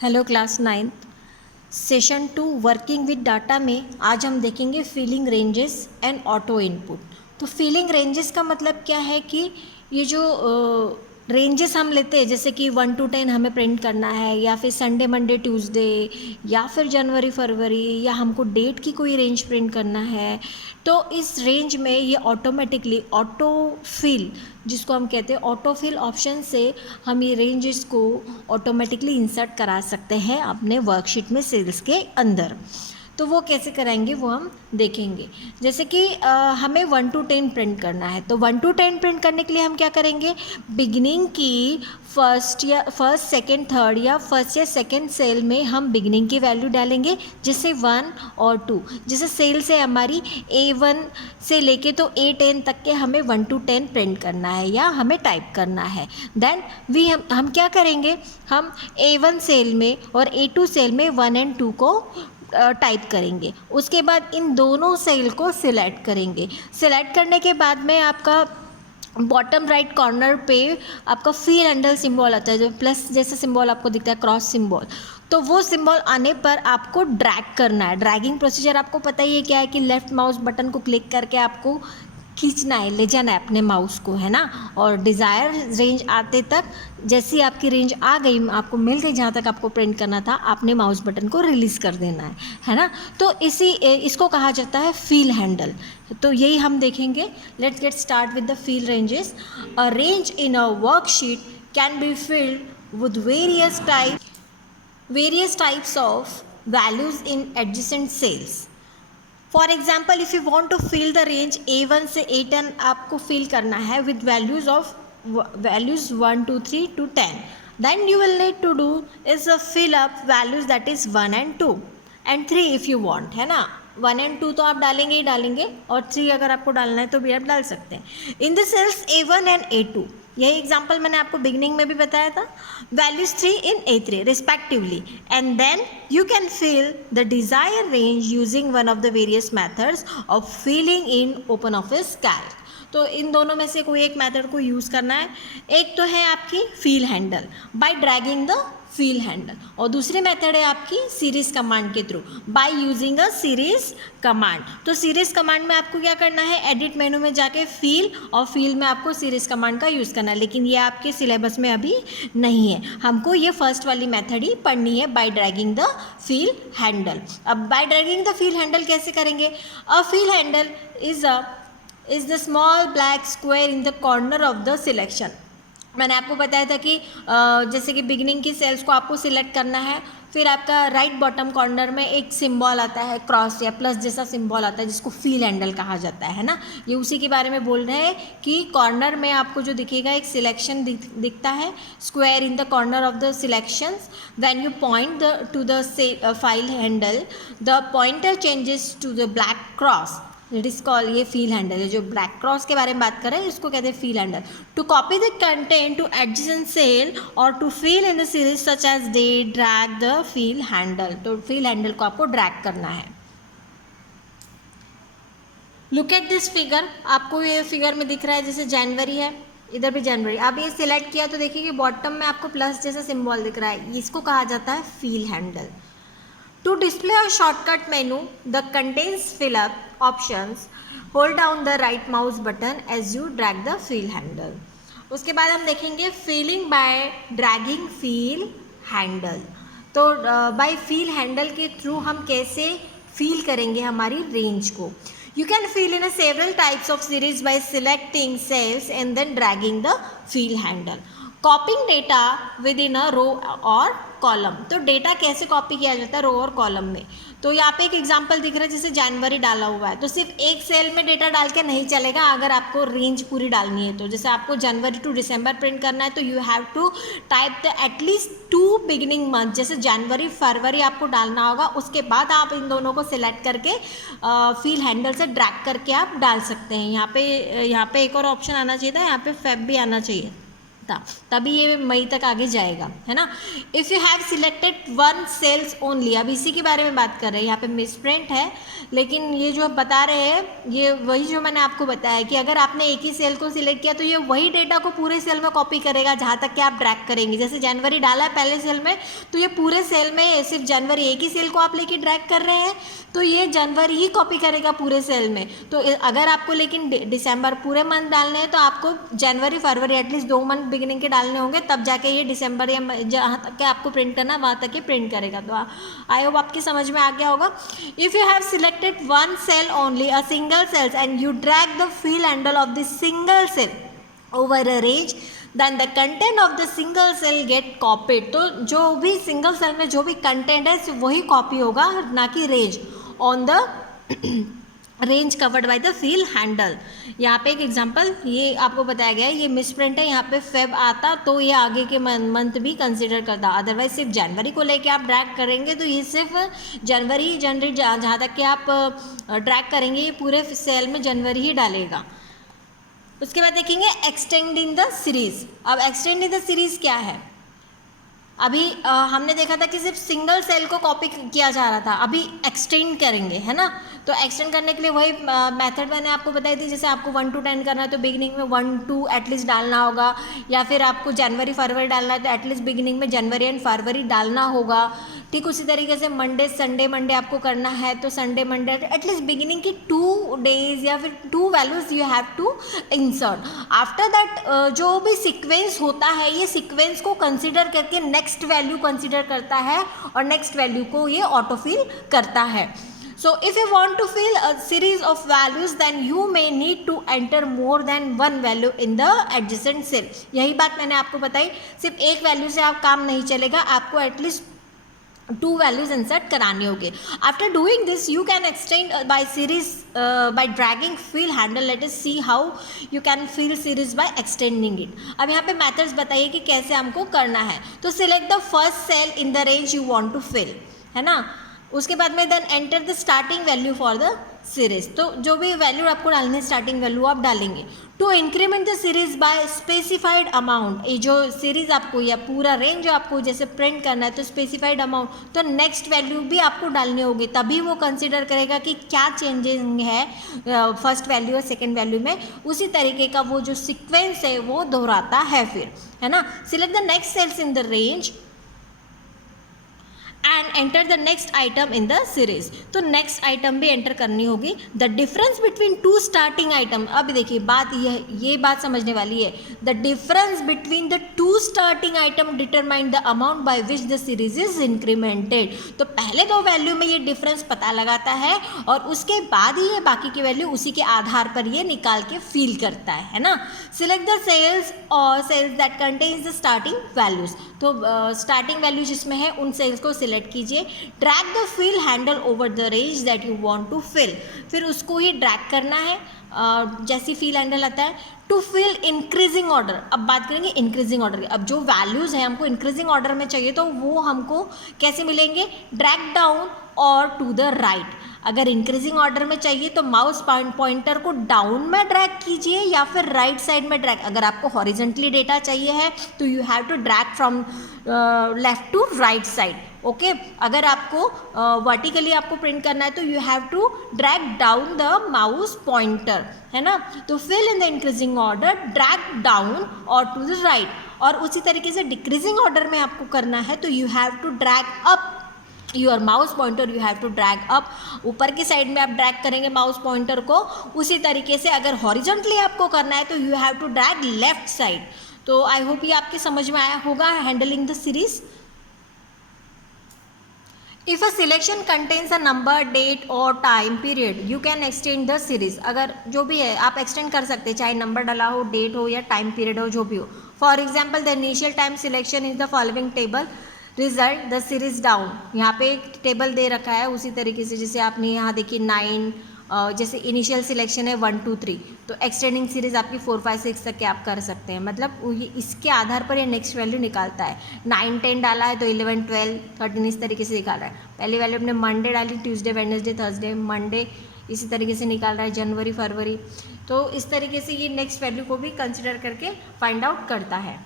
Hello class 9th session 2 working with data में आज हम देखेंगे feeling ranges and auto input. तो फीलिंग रेंजेस का मतलब क्या है कि ये जो रेंजेस हम लेते हैं, जैसे कि 1 to 10 हमें प्रिंट करना है, या फिर संडे मंडे ट्यूसडे, या फिर जनवरी फरवरी, या हमको डेट की कोई रेंज प्रिंट करना है, तो इस रेंज में ये ऑटोमेटिकली ऑटो फिल, जिसको हम कहते हैं ऑटो फिल ऑप्शन से हम ये रेंजेस को ऑटोमेटिकली इंसर्ट करा सकते हैं अपने वर्कशीट में सेल्स के अंदर। तो वो कैसे कराएंगे वो हम देखेंगे। जैसे कि हमें 1 to 10 प्रिंट करना है, तो 1 to 10 प्रिंट करने के लिए हम क्या करेंगे, बिगिनिंग की फर्स्ट सेकंड थर्ड या फर्स्ट या सेकंड सेल में हम बिगिनिंग की वैल्यू डालेंगे, जैसे 1 और 2। जैसे सेल्स है हमारी A1 से लेके तो A10 तक के हमें 1 to 10 प्रिंट करना है या हमें टाइप करना है। देन हम क्या करेंगे, हम A1 सेल में और A2 सेल में 1 and 2 को टाइप करेंगे। उसके बाद इन दोनों सेल को सिलेक्ट करेंगे। सिलेक्ट करने के बाद में आपका बॉटम राइट कॉर्नर पे आपका फील हैंडल सिंबल आता है, जो प्लस जैसा सिंबल आपको दिखता है, क्रॉस सिंबल। तो वो सिंबल आने पर आपको ड्रैग करना है। ड्रैगिंग प्रोसीजर आपको पता ही है क्या है, कि लेफ़्ट माउस बटन को क्लिक करके आपको खींचना है, ले जाना है अपने माउस को, है ना। और डिज़ायर रेंज आते तक, जैसी आपकी रेंज आ गई, आपको मिल गई जहाँ तक आपको प्रिंट करना था, आपने माउस बटन को रिलीज़ कर देना है ना। तो इसको कहा जाता है फील हैंडल। तो यही हम देखेंगे। Let's get start with the fill ranges. A range in a worksheet can be filled with various types of values in adjacent cells. For example, if you want to fill the range A1 से A10 आपको फिल करना है with values 1 2 3 to 10, then you will need to do is fill up values that is 1 and 2 and 3 if you want, है ना। 1 and 2 तो आप डालेंगे ही डालेंगे, और 3 अगर आपको डालना है तो भी आप डाल सकते हैं। In the sales A1 and A2, यही एग्जाम्पल मैंने आपको बिगनिंग में भी बताया था, values 3 in A3 respectively, and then you can fill the desire range using one of the various methods of filling in open office calc. तो इन दोनों में से कोई एक मेथड को यूज़ करना है। एक तो है आपकी feel handle bye dragging the fill handle, और दूसरी मेथड है आपकी सीरीज़ कमांड के through by using a series command. तो सीरीज़ कमांड में आपको क्या करना है, एडिट मेनू में जाके फील, और फील में आपको सीरीज़ कमांड का यूज़ करना है, लेकिन ये आपके सिलेबस में अभी नहीं है। हमको ये फर्स्ट वाली मेथड ही पढ़नी है, by dragging the fill handle. अब by dragging the fill handle कैसे करेंगे, a fill handle is the small black square in the corner of the selection. मैंने आपको बताया था कि जैसे कि बिगिनिंग की सेल्स को आपको सिलेक्ट करना है, फिर आपका राइट बॉटम कॉर्नर में एक सिंबल आता है, क्रॉस या प्लस जैसा सिंबल आता है, जिसको फील हैंडल कहा जाता है ना। ये उसी के बारे में बोल रहे हैं कि कॉर्नर में आपको जो दिखेगा एक सिलेक्शन दिखता है, square in the corner of the selections. When you point to the file handle, the pointer changes to the black cross, it is call, ये फील हैंडल है। जो ब्लैक क्रॉस के बारे में बात कर रहे हैं इसको कहते हैं fill handle. To copy the content to adjacent cell और to fill in the series such as they, drag the fill handle. तो फील हैंडल को आपको ड्रैग करना है। लुक एट दिस फिगर, आपको ये फिगर में दिख रहा है जैसे जनवरी है, इधर भी जनवरी। अब ये सिलेक्ट किया तो देखिए कि बॉटम में आपको प्लस जैसा सिंबल दिख रहा है, इसको कहा जाता है feel handle. To display a shortcut menu that contains fill up options, hold down the right mouse button as you drag the fill handle. उसके बाद हम देखेंगे filling by dragging fill handle। तो by fill handle के through हम कैसे fill करेंगे हमारी range को। You can fill in a several types of series by selecting cells and then dragging the fill handle. Copying data within a row और column. तो data कैसे copy किया जाता है रो और कॉलम में। तो यहाँ पे एक एग्जांपल दिख रहा है, जैसे जनवरी डाला हुआ है, तो सिर्फ एक सेल में डेटा डाल के नहीं चलेगा, अगर आपको रेंज पूरी डालनी है तो। जैसे आपको जनवरी टू दिसंबर प्रिंट करना है तो you have to type the at least 2 beginning month, जैसे जनवरी फरवरी आपको डालना होगा। उसके बाद आप इन दोनों को सिलेक्ट करके फील हैंडल से ड्रैग करके आप डाल सकते हैं। यहाँ पे एक और ऑप्शन आना चाहिए था, यहाँ पे फेब भी आना चाहिए था, तभी ये मई तक आगे जाएगा, है ना। If you have selected one sales only, अब इसी के बारे में बात कर रहे हैं, यहाँ पे मिसप्रिंट है, लेकिन ये जो बता रहे हैं ये वही जो मैंने आपको बताया कि अगर आपने एक ही सेल को सिलेक्ट किया तो ये वही डेटा को पूरे सेल में कॉपी करेगा जहाँ तक कि आप ड्रैग करेंगे। जैसे जनवरी डाला है पहले सेल में, तो ये पूरे सेल में सिर्फ जनवरी एक ही सेल को आप लेके ड्रैग कर रहे हैं, तो ये जनवरी ही कॉपी करेगा पूरे सेल में। तो अगर आपको लेकिन दिसंबर पूरे मंथ डालने हैं तो आपको जनवरी फरवरी एटलीस्ट 2 मंथ बिगिनिंग के डालने होंगे, तब जाके ये दिसंबर या जहाँ तक के आपको प्रिंट करना वहाँ तक ये प्रिंट करेगा। तो आई होप आपकी समझ में आ गया होगा। If you have selected one cell only, a single cells, and you drag the fill handle of the single cell over a range, then the content of the single cell get copied। तो जो भी single cell में जो भी content है सिर्फ वही copy होगा, ना कि range on the range covered by the fill handle। यहाँ पे एक एग्जांपल ये आपको बताया गया है, ये मिसप्रिंट है, यहाँ पे फेब आता तो ये आगे के मंथ भी कंसिडर करता, अदरवाइज सिर्फ जनवरी को लेके आप ड्रैग करेंगे तो ये सिर्फ जनवरी जहाँ तक कि आप ड्रैग करेंगे ये पूरे सेल में जनवरी ही डालेगा। उसके बाद देखेंगे एक्सटेंडिंग द सीरीज़। अब एक्सटेंडिंग द सीरीज़ क्या है? अभी हमने देखा था कि सिर्फ सिंगल सेल को कॉपी किया जा रहा था, अभी एक्सटेंड करेंगे, है ना। तो एक्सटेंड करने के लिए वही मेथड मैंने आपको बताई थी, जैसे आपको 1 to 10 करना है तो बिगिनिंग में 1 2 एटलीस्ट डालना होगा, या फिर आपको जनवरी फरवरी डालना है तो एटलीस्ट बिगिनिंग में जनवरी एंड फरवरी डालना होगा। ठीक उसी तरीके से मंडे संडे मंडे आपको करना है तो संडे मंडे एटलीस्ट बिगिनिंग की 2 days या फिर 2 values you have to insert. After that जो भी सीक्वेंस होता है ये सीक्वेंस को कंसिडर करके नेक्स्ट वैल्यू कंसिडर करता है और नेक्स्ट वैल्यू को ये ऑटो फिल करता है। So if you want to fill a series of values then you may need to enter more than one value in the adjacent cell। यही बात मैंने आपको बताई, सिर्फ एक वैल्यू से आप काम नहीं चलेगा, आपको एटलीस्ट 2 values insert करानी होगी। After doing this you can extend by series by dragging fill handle। Let us see how you can fill series by extending it। अब यहाँ पे methods बताइए कि कैसे हमको करना है। तो select the first cell in the range you want to fill, है ना। उसके बाद में then enter the starting value for the series. तो जो भी वैल्यू आपको डालनी है स्टार्टिंग वैल्यू आप डालेंगे। To increment the series by specified amount, ये जो सीरीज आपको या पूरा रेंज जो आपको जैसे प्रिंट करना है तो स्पेसिफाइड अमाउंट, तो नेक्स्ट वैल्यू भी आपको डालनी होगी, तभी वो कंसिडर करेगा कि क्या चेंजिंग है फर्स्ट वैल्यू और सेकेंड वैल्यू में। उसी तरीके का वो जो सिक्वेंस है वो दोहराता है फिर, है ना। Select the next cells in the range and enter the next item in the series. तो नेक्स्ट आइटम भी एंटर करनी होगी। The difference between 2 starting item, अब देखिए बात ये बात समझने वाली है। The difference between the 2 starting item determine the amount by which the series is incremented. तो पहले 2 वैल्यू में ये डिफरेंस पता लगाता है और उसके बाद ही ये बाकी की वैल्यू उसी के आधार पर ये निकाल के फील करता है ना। सिलेक्ट द सेल्स और cells that contains the starting values. तो स्टार्टिंग वैल्यू जिसमें है उन सेल्स को सिलेक्ट कीजिए। Drag the fill handle over the range that you want to fill, फिर उसको ही ड्रैग करना है जैसी फिल हैंडल आता है। टू फिल इंक्रीजिंग ऑर्डर, अब बात करेंगे इंक्रीजिंग ऑर्डर की। अब जो वैल्यूज़ हैं हमको इंक्रीजिंग ऑर्डर में चाहिए तो वो हमको कैसे मिलेंगे? ड्रैग डाउन और टू द राइट। अगर इंक्रीजिंग ऑर्डर में चाहिए तो माउस पॉइंटर को डाउन में ड्रैग कीजिए या फिर राइट साइड में ड्रैग। अगर आपको हॉरिजेंटली डेटा चाहिए है तो you have to drag from left to right side, okay. अगर आपको वर्टिकली आपको प्रिंट करना है तो you have to drag down the mouse pointer, है ना। तो fill in the increasing order, drag down और टू द राइट। और उसी तरीके से डिक्रीजिंग ऑर्डर में आपको करना है तो you have to drag up your mouse pointer, you have to drag up. ऊपर की साइड में आप ड्रैग करेंगे माउस पॉइंटर को। उसी तरीके से अगर हॉरिजॉन्टली आपको करना है तो you have to drag left side. तो आई होप ये आपके समझ में आया होगा handling the series. If a selection contains a number, date और time period you can extend the series. अगर जो भी है आप एक्सटेंड कर सकते हैं, चाहे नंबर डाला हो, डेट हो या टाइम पीरियड हो, जो भी हो। For example the initial time selection is the following table, result the series down. यहाँ पे एक टेबल दे रखा है उसी तरीके से जैसे आपने यहाँ देखिए 9 जैसे इनिशियल सिलेक्शन है 1 2 3, तो एक्सटेंडिंग सीरीज आपकी 4 5 6 तक के आप कर सकते हैं। मतलब ये इसके आधार पर ये नेक्स्ट वैल्यू निकालता है। 9 10 डाला है तो 11 12 13 इस तरीके से निकाल रहा है। पहली वैल्यू अपने मंडे डाली, ट्यूसडे वेडनेसडे थर्सडे मंडे, इसी तरीके से निकाल रहा है जनवरी फरवरी। तो इस तरीके से ये नेक्स्ट वैल्यू को भी कंसिडर करके फाइंड आउट करता है।